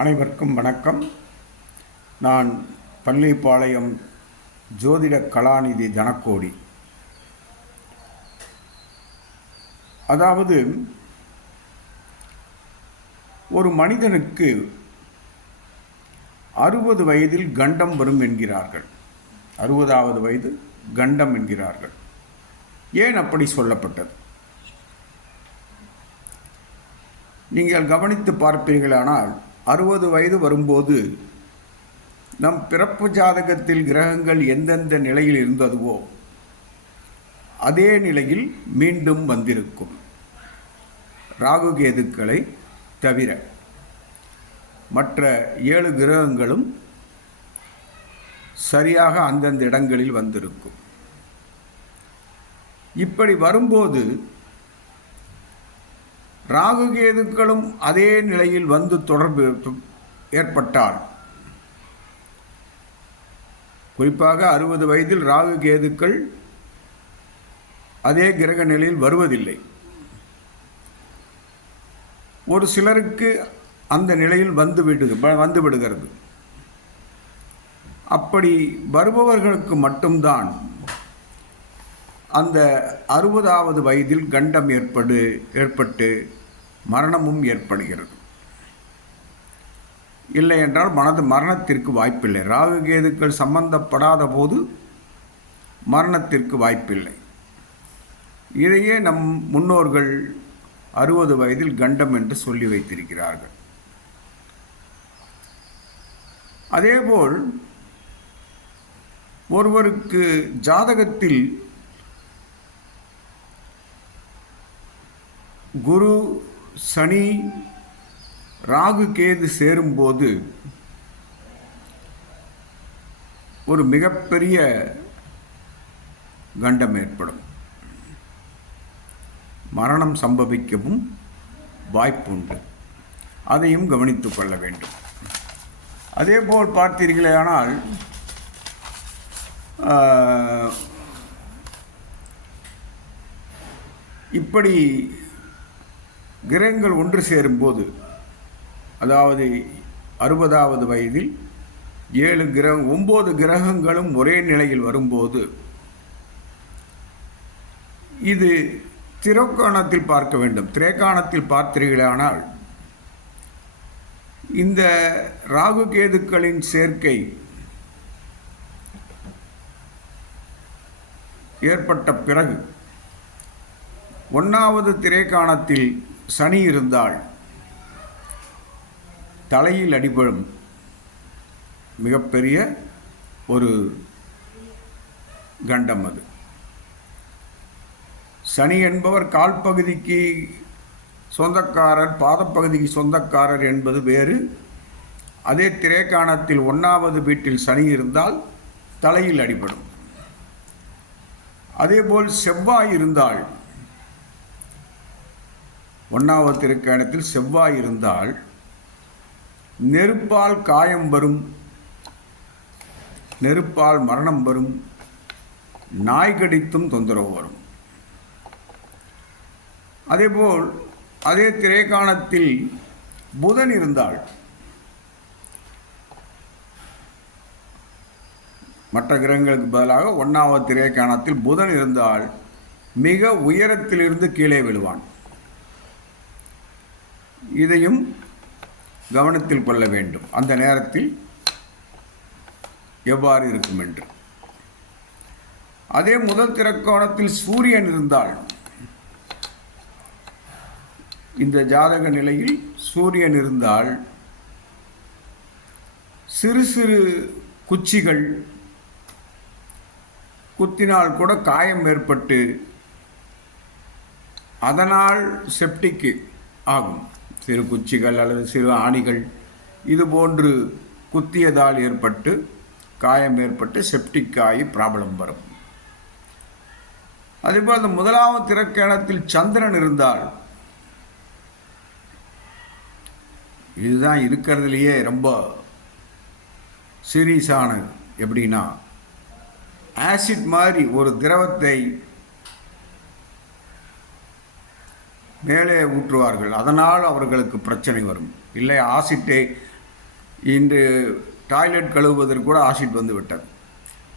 அனைவருக்கும் வணக்கம். நான் பள்ளிப்பாளையம் ஜோதிட கலாநிதி தனக்கோடி. அதாவது ஒரு மனிதனுக்கு அறுபது வயதில் கண்டம் வரும் என்கிறார்கள். அறுபதாவது வயது கண்டம் என்கிறார்கள். ஏன் அப்படி சொல்லப்பட்டது? நீங்கள் கவனித்து பார்ப்பீர்களானால் அறுபது வயது வரும்போது நம் பிறப்பு ஜாதகத்தில் கிரகங்கள் எந்தெந்த நிலையில் இருந்ததுவோ அதே நிலையில் மீண்டும் வந்திருக்கும். ராகுகேதுக்களை தவிர மற்ற ஏழு கிரகங்களும் சரியாக அந்தந்த இடங்களில் வந்திருக்கும். இப்படி வரும்போது ராகு கேதுக்களும் அதே நிலையில் வந்து தொடர்பு ஏற்பட்டால் குறிப்பாக அறுபது வயதில் ராகு கேதுக்கள் அதே கிரக நிலையில் வருவதில்லை. ஒரு சிலருக்கு அந்த நிலையில் வந்து விடு வந்து விடுகிறது. அப்படி வருபவர்களுக்கு மட்டும்தான் அந்த அறுபதாவது வயதில் கண்டம் ஏற்படு ஏற்பட்டு மரணமும் ஏற்படுகிறது. இல்லை என்றால் மனது மரணத்திற்கு வாய்ப்பில்லை. ராகு கேதுக்கள் சம்பந்தப்படாத போது மரணத்திற்கு வாய்ப்பில்லை. இதையே நம் முன்னோர்கள் அறுபது வயதில் கண்டம் என்று சொல்லி வைத்திருக்கிறார்கள். அதேபோல் ஒருவருக்கு ஜாதகத்தில் குரு சனி ராகு கேது சேரும்போது ஒரு மிகப்பெரிய கண்டம் ஏற்படும். மரணம் சம்பவிக்கவும் வாய்ப்புண்டு. அதையும் கவனித்துக் கொள்ள வேண்டும். அதேபோல் பார்த்தீர்களேயானால் ஆனால் இப்படி கிரகங்கள் ஒன்று சேரும்போது அதாவது அறுபதாவது வயதில் ஏழு கிரகம் ஒம்பது கிரகங்களும் ஒரே நிலையில் வரும்போது இது திரைக்கோணத்தில் பார்க்க வேண்டும். திரைக்காணத்தில் பார்த்தீர்களானால் இந்த ராகு கேதுக்களின் சேர்க்கை ஏற்பட்ட பிறகு ஒன்றாவது திரைக்காணத்தில் சனி இருந்தால் தலையில் அடிபடும் மிகப்பெரிய ஒரு கண்டம் அது. சனி என்பவர் கால் பகுதிக்கு சொந்தக்காரர் பாதப்பகுதிக்கு சொந்தக்காரர் என்பது வேறு. அதே திரைக்காணத்தில் ஒன்றாவது வீட்டில் சனி இருந்தால் தலையில் அடிபடும். அதேபோல் செவ்வாய் இருந்தால் ஒன்றாவது திருக்கணத்தில் செவ்வாய் இருந்தால் நெருப்பால் காயம் வரும் நெருப்பால் மரணம் வரும் நாய் கடித்தும் தொந்தரவு வரும். அதேபோல் அதே திரைக்காணத்தில் புதன் இருந்தால் மற்ற கிரகங்களுக்கு பதிலாக ஒன்றாவது திரைக்காணத்தில் புதன் இருந்தால் மிக உயரத்திலிருந்து கீழே விழுவான். இதையும் கவனத்தில் கொள்ள வேண்டும். அந்த நேரத்தில் எவ்வாறு இருக்கும் என்று. அதே முதல் திரைக்கோணத்தில் சூரியன் இருந்தால் இந்த ஜாதக நிலையில் சூரியன் இருந்தால் சிறு சிறு குச்சிகள் குத்தினால் கூட காயம் ஏற்பட்டு அதனால் செப்டிக்கு ஆகும். சிறு குச்சிகள் அல்லது சிறு ஆணிகள். இது போன்று குத்தியதால் ஏற்பட்டு காயம் ஏற்பட்டு செப்டிக் ஆகி ப்ராப்ளம் வரும். அதேபோல் அந்த முதலாவது திறக்கணத்தில் சந்திரன் இருந்தால் இதுதான் இருக்கிறதுலையே ரொம்ப சீரியஸானது. எப்படின்னா ஆசிட் மாதிரி ஒரு திரவத்தை மேலே ஊற்றுவார்கள். அதனால் அவர்களுக்கு பிரச்சனை வரும். இல்லை ஆசிட்டை இன்று டாய்லெட் கழுவுவதற்கு கூட ஆசிட் வந்து விட்டது.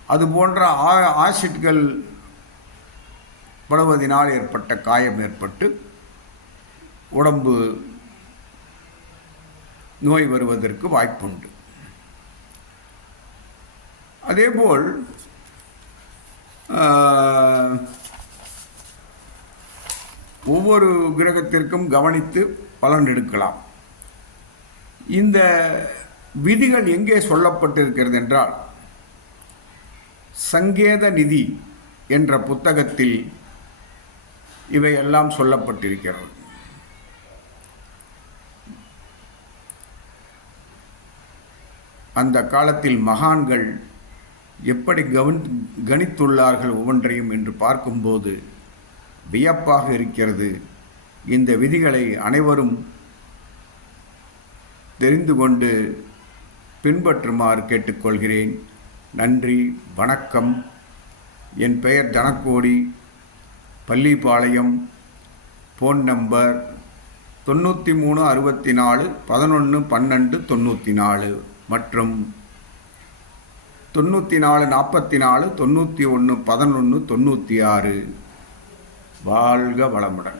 அது போன்ற ஆ- ஆசிட்கள் படுவதினால் ஏற்பட்ட காயம் ஏற்பட்டு உடம்பு நோய் வருவதற்கு வாய்ப்புண்டு. அதேபோல் ஒவ்வொரு கிரகத்திற்கும் கவனித்து பலன் எடுக்கலாம். இந்த விதிகள் எங்கே சொல்லப்பட்டிருக்கிறது என்றால் சங்கேத நிதி என்ற புத்தகத்தில் இவையெல்லாம் சொல்லப்பட்டிருக்கிறது. அந்த காலத்தில் மகான்கள் எப்படி கவன் கணித்துள்ளார்கள் ஒவ்வொன்றையும் என்று பார்க்கும்போது வியப்பாக இருக்கிறது. இந்த விதிகளை அனைவரும் தெரிந்து கொண்டு பின்பற்றுமாறு கேட்டுக்கொள்கிறேன். நன்றி வணக்கம். என் பெயர் தனக்கோடி பள்ளிப்பாளையம் ஃபோன் நம்பர் தொண்ணூற்றி மூணு அறுபத்தி நாலு பதினொன்று பன்னெண்டு தொண்ணூற்றி நாலு மற்றும் தொண்ணூற்றி நாலு நாற்பத்தி நாலு தொண்ணூற்றி ஒன்று பதினொன்று தொண்ணூற்றி ஆறு. வாழ்க வளமுடன்.